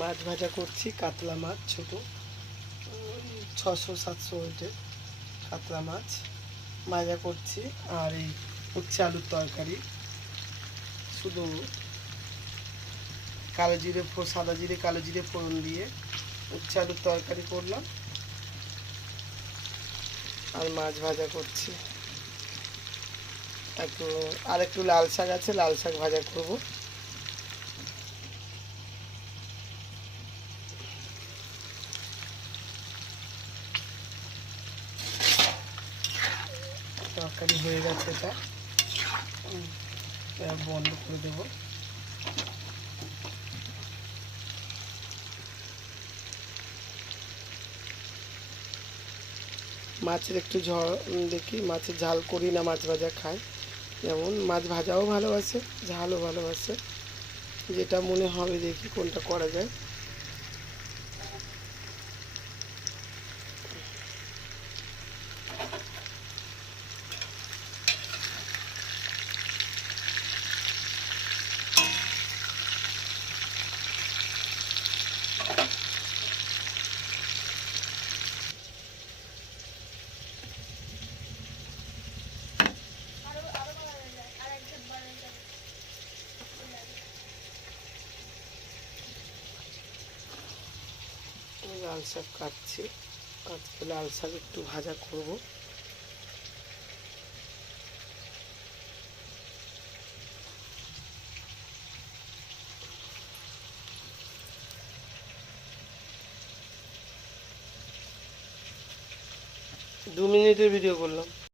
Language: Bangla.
মাছ ভাজা করছি, কাতলা মাছ ছোট, 600-700 ওয়েটের কাতলা মাছ ভাজা করছি। আর এই উচ্ছে আলুর তরকারি, শুধু কালো জিরে সাদা জিরে কালো জিরে ফোড়ন দিয়ে উচ্ছে আলুর তরকারি করলাম, আর মাছ ভাজা করছি। আর একটু লাল শাক আছে, লাল শাক ভাজা করব। তরকারি হয়ে গেছে, এটা বন্ধ করে দেব। মাছের একটু দেখি, মাছের ঝাল করি না, মাছ ভাজা খাই। যেমন মাছ ভাজাও ভালোবাসে, ঝালও ভালোবাসে, যেটা মনে হবে দেখি কোনটা করা যায়। লাল শাক কাটছি, আজকে লাল শাক একটু ভাজা করব। দু মিনিটের ভিডিও করলাম।